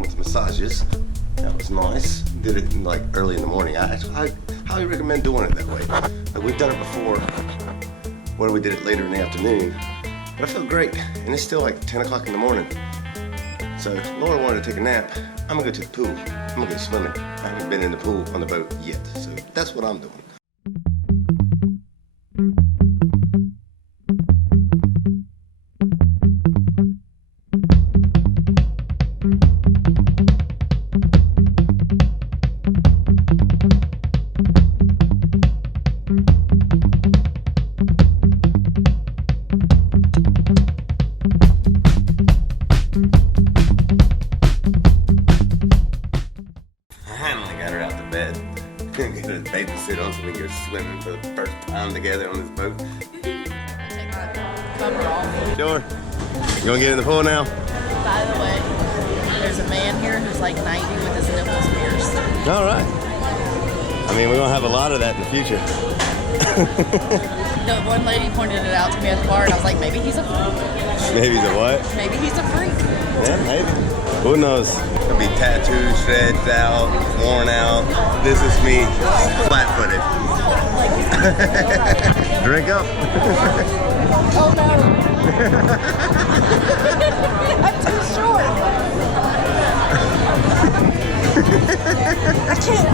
done with the massages. That was nice. Did it like early in the morning. I highly recommend doing it that way. Like, we've done it before where we did it later in the afternoon. But I feel great, and it's still like 10 o'clock in the morning. So Laura wanted to take a nap. I'm gonna go to the pool. I'm gonna go swimming. I haven't been in the pool on the boat yet, so that's what I'm doing. Get a babysit on so we can go swimming for the first time together on this boat. Take my cover off. Sure. You gonna get in the pool now? By the way, there's a man here who's like 90 with his nipples pierced. All right. I mean, we're gonna have a lot of that in the future. No, one lady pointed it out to me at the bar, and I was like, maybe he's a freak. Maybe he's a what? Maybe he's a freak. Yeah, maybe. Who knows? Could be tattooed, shreds out, worn out. This is me, flat-footed. Drink up. Oh no. I'm too short. I can't.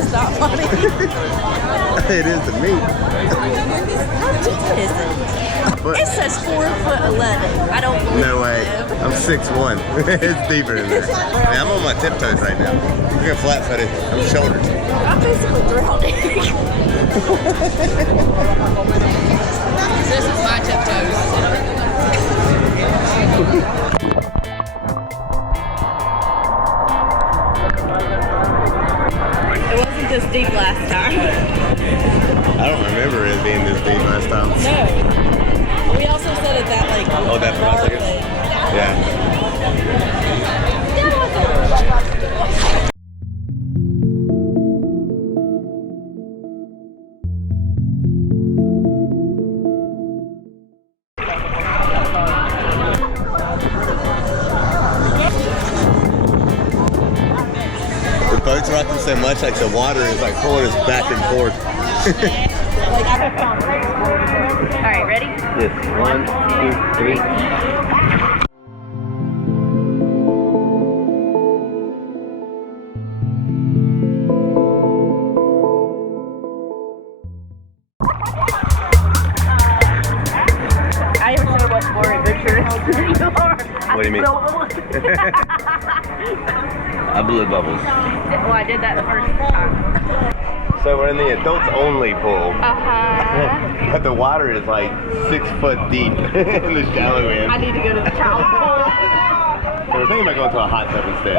It's not funny. It is to me. How deep is it? But It says 4'11". I don't believe no way. it. I'm 6'1". It's deeper than that. I mean, I'm on my tiptoes right now. Look at flat-footed. I'm shouldered. I'm basically drowning. This is my tiptoes. It wasn't this deep last time. I don't remember it being this deep last time. No. We also said it that like. Oh, that for 5 seconds? Yeah. The boat's rocking so much, like the water is like pulling us back and forth. All right, ready? Yes. 1, 2, 3. I am so much more adventurous than you are. What do you mean? I blew bubbles. Well, I did that the first time. So we're in the adults only pool. Uh-huh. But the water is like 6 foot deep in the shallow end. I need to go to the child pool. So we're thinking about going to a hot tub instead.